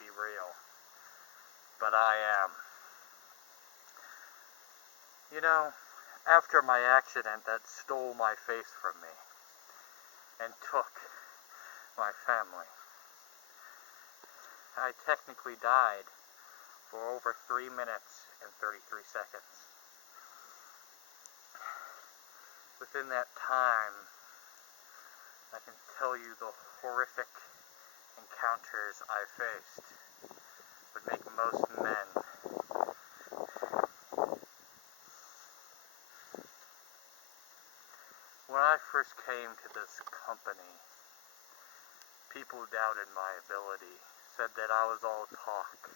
be real, but I am. You know, after my accident that stole my face from me and took my family, I technically died for over 3 minutes and 33 seconds. Within that time, I can tell you the horrific encounters I faced would make most men when I first came to this company, people doubted my ability, said that I was all talk.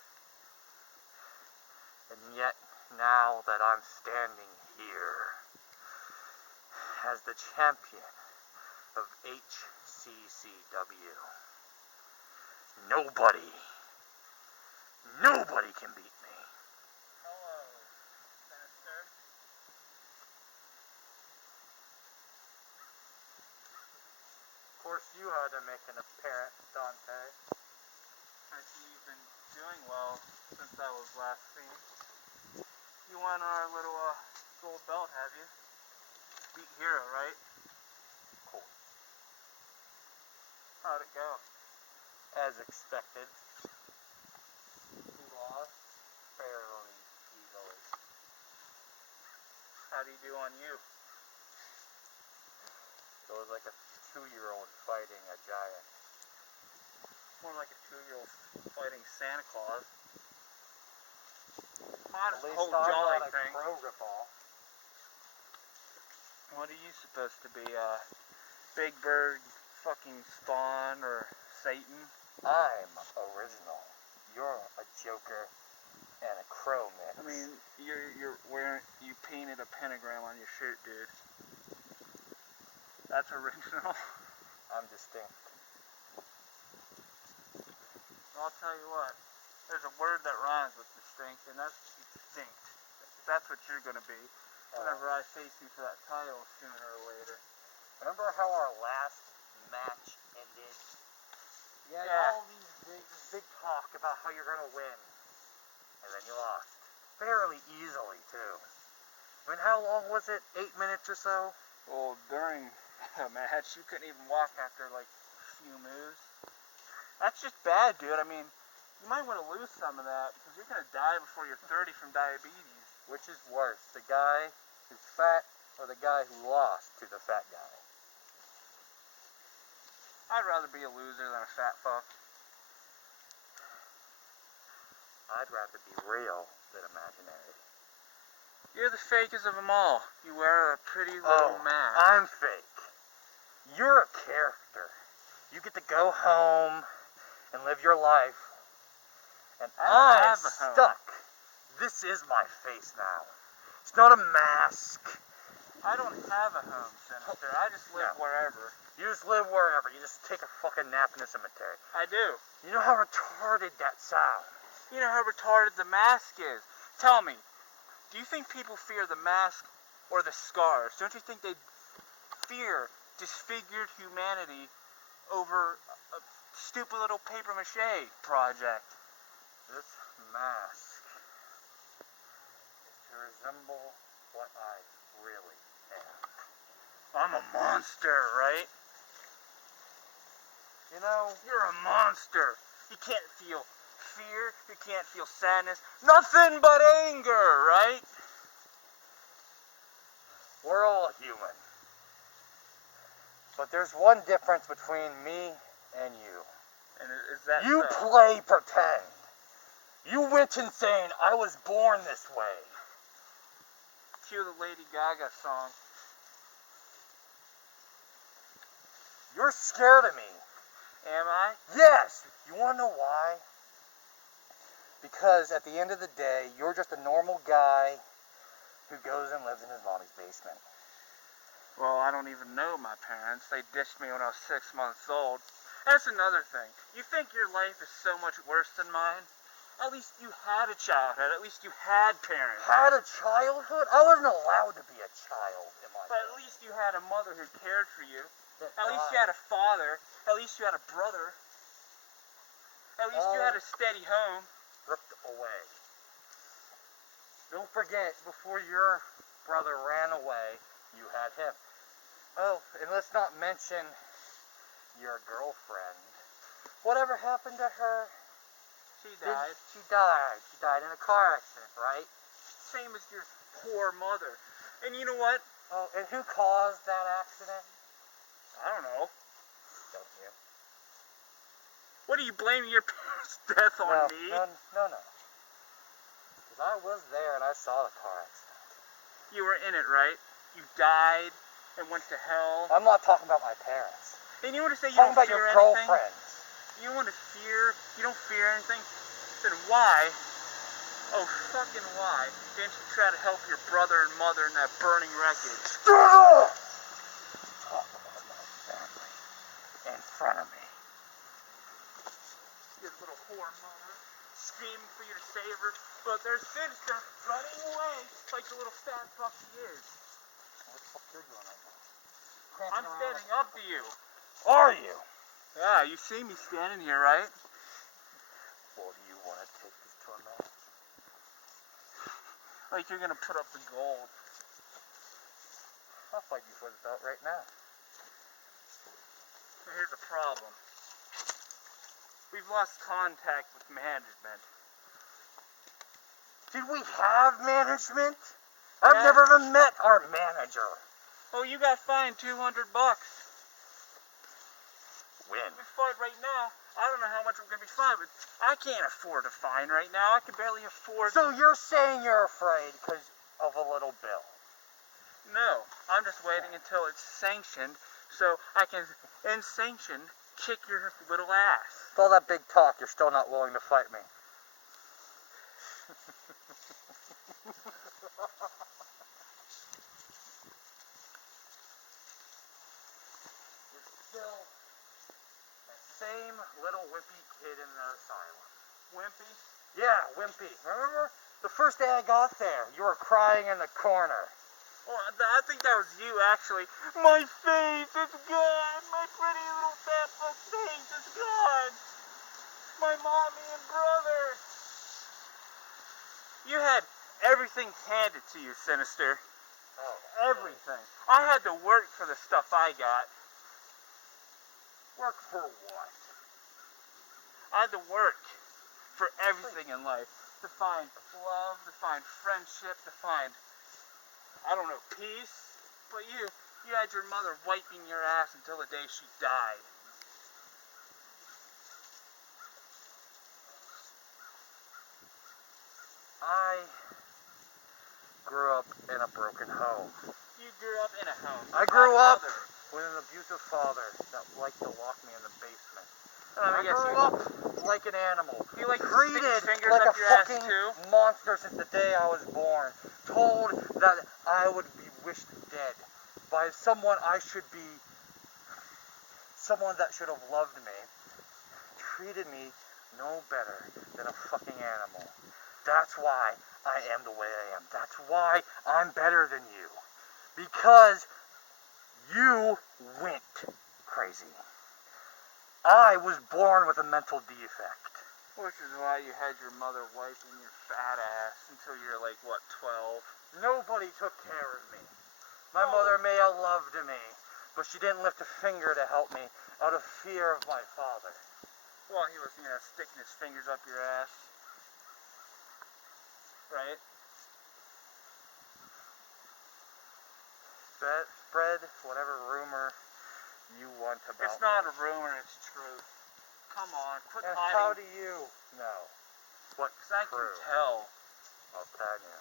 And yet, now that I'm standing here as the champion of HCCW, nobody can beat me. Hello, Sinister. Of course, you had to make an appearance, Dante. I see you've been doing well since I was last seen. You won our little gold belt, have you? Beat Hero, right? Cool. How'd it go? As expected, he lost fairly easily. How'd he do on you? It was like a 2-year-old fighting a giant. More like a 2-year-old fighting Santa Claus. Not At a least whole I'm jolly not a thing. pro ripoff. What are you supposed to be? Big Bird, fucking Spawn, or Satan? I'm original. You're a Joker and a crow mix. I mean, you're wearing, you painted a pentagram on your shirt, dude. That's original. I'm distinct. I'll tell you what, there's a word that rhymes with distinct, and that's extinct. That's what you're going to be whenever I face you for that title sooner or later. Remember how our last match ended? You had Yeah. all these big talk about how you're going to win. And then you lost. Fairly easily, too. I mean, how long was it? 8 minutes or so? Well, during a match, you couldn't even walk after, like, a few moves. That's just bad, dude. I mean, you might want to lose some of that, because you're going to die before you're 30 from diabetes. Which is worse, the guy who's fat or the guy who lost to the fat guy? I'd rather be a loser than a fat fuck. I'd rather be real than imaginary. You're the fakest of them all. You wear a pretty little mask. I'm fake. You're a character. You get to go home and live your life. And I'm stuck. This is my face now. It's not a mask. I don't have a home, Sinister. I just live wherever. You just live wherever. You just take a fucking nap in the cemetery. I do. You know how retarded that sounds? You know how retarded the mask is. Tell me, do you think people fear the mask or the scars? Don't you think they fear disfigured humanity over a stupid little paper mache project? This mask is to resemble what I really am. I'm a monster, right? You know, you're a monster. You can't feel fear, you can't feel sadness, nothing but anger, right? we're all human. But there's one difference between me and you. And is that You so? play pretend. You went insane. I was born this way. Cue the Lady Gaga song. You're scared of me. Am I? Yes. You want to know why? Because at the end of the day, you're just a normal guy who goes and lives in his mommy's basement. Well, I don't even know my parents. They ditched me when I was 6 months old. That's another thing. You think your life is so much worse than mine? At least you had a childhood. At least you had parents. Had a childhood? I wasn't allowed to be a child in my But at least you had a mother who cared for you. that At least you died. had a father. At least you had a brother. At least you had a steady home. Ripped away. Don't forget, before your brother ran away, you had him. Oh, and let's not mention your girlfriend. Whatever happened to her? She died. She died. She died in a car accident, right? Same as your poor mother. And you know what? Oh, and who caused that accident? I don't know. Don't you? What are you blaming your parents' death on me? No. Because I was there and I saw the car accident. You were in it, right? You died and went to hell. I'm not talking about my parents. And you want to say you I'm don't talking fear about your anything? girlfriends. You want to fear? You don't fear anything? Then why? Oh, fucking why didn't you try to help your brother and mother in that burning wreckage? Talk about my family in front of me. Your little whore mother screaming for you to save her, but there's Sinister running away like the little fat fuck he is. What the fuck you're doing right now? I'm standing up to you. Are you? Yeah, you see me standing here, right? Well, do you want to take this to a match? Like you're gonna put up the gold. I'll fight you for the belt right now. So here's the problem. We've lost contact with management. Did we have management? I've Yeah. never even met our manager. Oh, you got fined $200. When? We fight right now. I don't know how much we're gonna be fined, but I can't afford a fine right now. I can barely afford. So you're saying you're afraid because of a little bill? No, I'm just waiting until it's sanctioned so I can, in sanction, kick your little ass. With all that big talk, you're still not willing to fight me. You're still that same little wimpy kid in the asylum. Wimpy? Yeah, wimpy. Remember? The first day I got there, you were crying in the corner. Well, I think that was you, actually. My face is gone. My pretty little fat fuck face is gone. My mommy and brother. You had everything handed to you, Sinister. Oh, Everything. I had to work for the stuff I got. Work for what? I had to work for everything in life. To find love, to find friendship, to find, I don't know, peace. But you had your mother wiping your ass until the day she died. I grew up in a broken home. You grew up in a home. I grew up with an abusive father that liked to lock me in the basement. I grew up like an animal. You like treated fingers like up a your ass fucking too? monster since the day I was born. Told that I would be wished dead by someone someone that should have loved me. Treated me no better than a fucking animal. That's why I am the way I am. That's why I'm better than you. Because you went crazy. I was born with a mental defect. Which is why you had your mother wiping your fat ass until you're like, what, 12? Nobody took care of me. My Oh. mother may have loved me, but she didn't lift a finger to help me out of fear of my father. Well, he was, sticking his fingers up your ass. Right? Spread whatever rumor you want about It's not a rumor, it's truth. Come on, quit and hiding. how do you know what's Because I true? can tell. Oh, can you?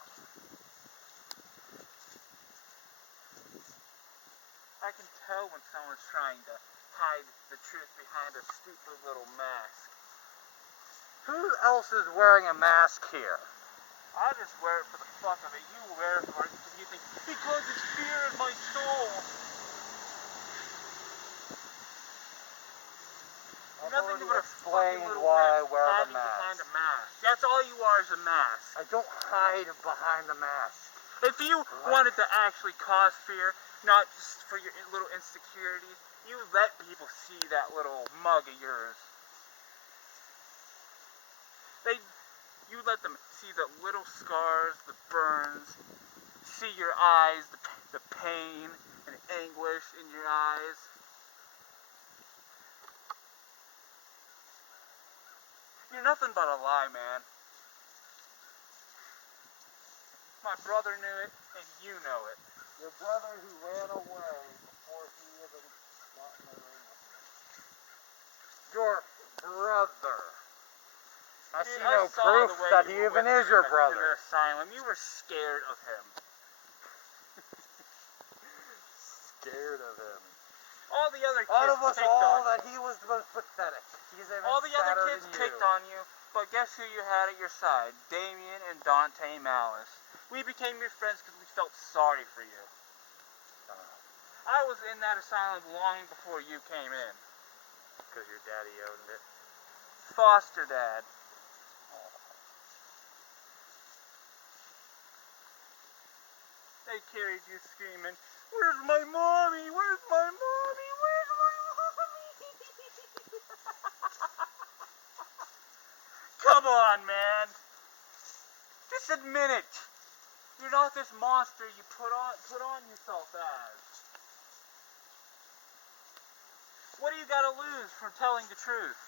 I can tell when someone's trying to hide the truth behind a stupid little mask. Who else is wearing a mask here? I just wear it for the fuck of it. You wear it for it because you think, because it's fear in my soul. You're nothing but a fucking little why I wear the hiding behind mask. a mask. That's all you are is a mask. I don't hide behind the mask. If you wanted to actually cause fear, not just for your little insecurities, you let people see that little mug of yours. You let them see the little scars, the burns, see your eyes, the pain and anguish in your eyes. You're nothing but a lie, man. My brother knew it, and you know it. Your brother who ran away before he even got in the ring with me. Your brother. I see no proof that he even is your brother. In the asylum, you were scared of him. Scared of him. All the other kids out of us picked all on that you. He was the most pathetic. He's even all the other sadder kids than picked you. on you, but guess who you had at your side? Damien and Dante Malus. We became your friends because we felt sorry for you. I was in that asylum long before you came in. Because your daddy owned it. Foster dad. They carried you screaming, "Where's my mommy? Where's my mommy? Where's my mommy?" Come on, man. Just admit it. You're not this monster you put on yourself as. What do you got to lose from telling the truth?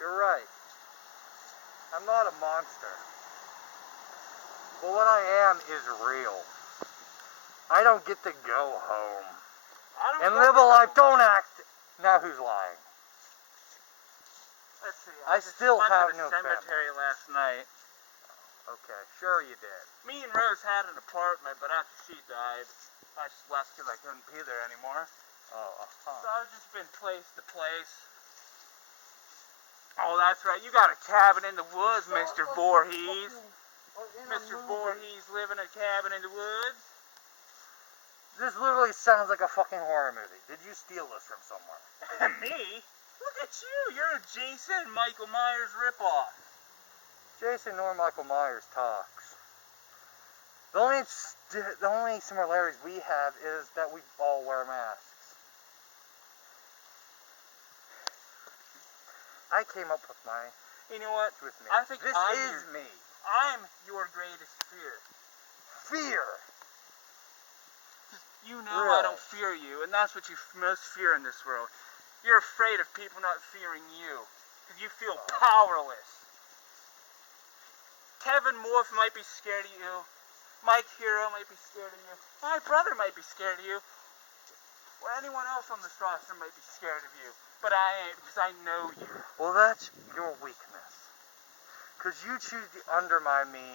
You're right. I'm not a monster. But what I am is real. I don't get to go home and live a life. Don't act. Now who's lying? Let's see. I still have no cemetery family. last night. Okay, sure you did. Me and Rose had an apartment, but after she died, I just left because I couldn't be there anymore. Oh, So I've just been place to place. Oh, that's right. You got a cabin in the woods, Mr. Voorhees. Mr. Voorhees living in a cabin in the woods. This literally sounds like a fucking horror movie. Did you steal this from somewhere? Me? Look at you. You're a Jason Michael Myers ripoff. Jason nor Michael Myers talks. The only similarities we have is that we all wear masks. I came up with my... You know what? With me. I think this is me. I'm your greatest fear. Fear? You know really? I don't fear you, and that's what you most fear in this world. You're afraid of people not fearing you, because you feel powerless. Kevin Morph might be scared of you. Mike Hero might be scared of you. My brother might be scared of you. Or anyone else on this roster might be scared of you. But I ain't, because I know you. Well, that's your weakness. Because you choose to undermine me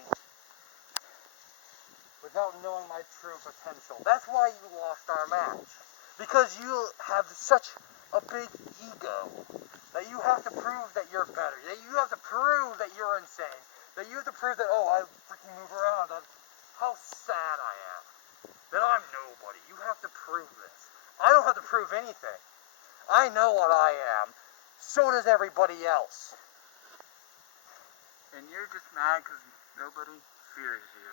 without knowing my true potential. That's why you lost our match. Because you have such a big ego that you have to prove that you're better. That you have to prove that you're insane. That you have to prove that, oh, I freaking move around. How sad I am. That I'm nobody. You have to prove this. I don't have to prove anything. I know what I am. So does everybody else. And you're just mad because nobody fears you.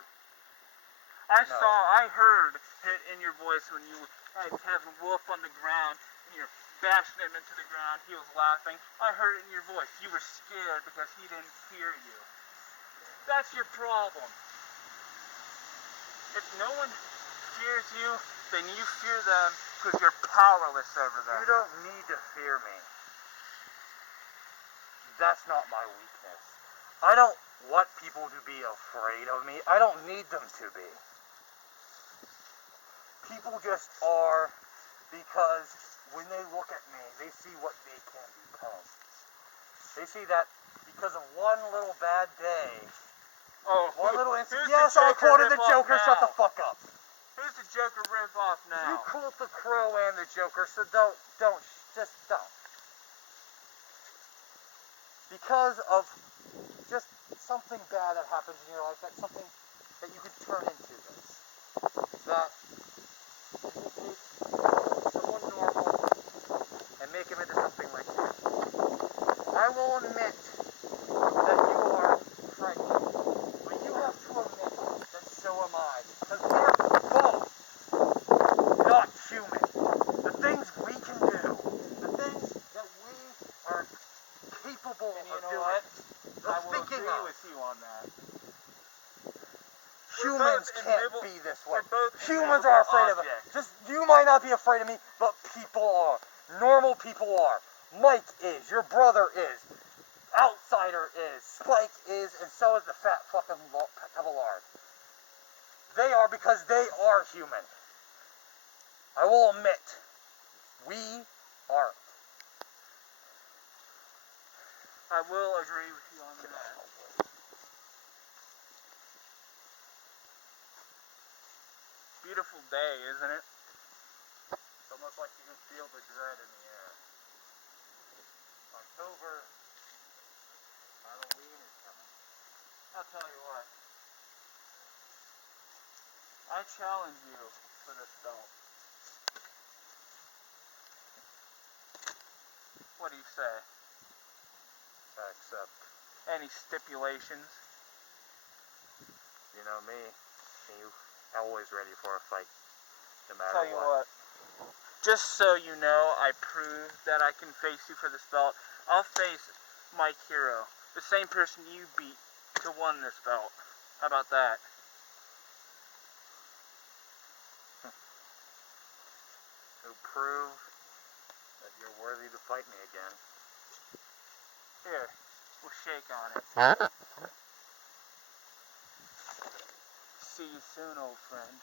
I heard it in your voice when you had Kevin Wolf on the ground and you're bashing him into the ground. He was laughing. I heard it in your voice. You were scared because he didn't fear you. That's your problem. If no one fears you, then you fear them because you're powerless over them. You don't need to fear me. That's not my weakness. I don't want people to be afraid of me. I don't need them to be. People just are because when they look at me, they see what they can become. They see that because of one little bad day, one little incident. Yes, I quoted the Joker. Shut the fuck up. Who's the Joker ripoff now? You quote the Crow and the Joker, so don't. Because of just something bad that happens in your life, that's something that you could turn into this. That you can take someone normal and make him into something like you. I will admit that you are frightened, but you have to admit that so am I. Because we're both not human. The things we can do, the things that we are capable And of you know doing. what? I Of will thinking agree of. with you on that. Humans both can't immovable- be this way. we're both Humans immovable are afraid of it. objects. Just, you might not be afraid of me, but people are. Normal people are. Mike is. Your brother is. Outsider is. Spike is. And so is the fat fucking Kevlar. They are because they are human. I will admit, we aren't. I will agree with you on that. Beautiful day, isn't it? It's almost like you can feel the dread in the air. October, Halloween is coming. I'll tell you what. I challenge you for this belt. What do you say? I accept. Any stipulations? You know me, you always ready for a fight, no matter Tell you what. Just so you know, I prove that I can face you for this belt. I'll face Mike Hero, the same person you beat to win this belt. How about that? To prove that you're worthy to fight me again. Here, we'll shake on it. See you soon, old friend.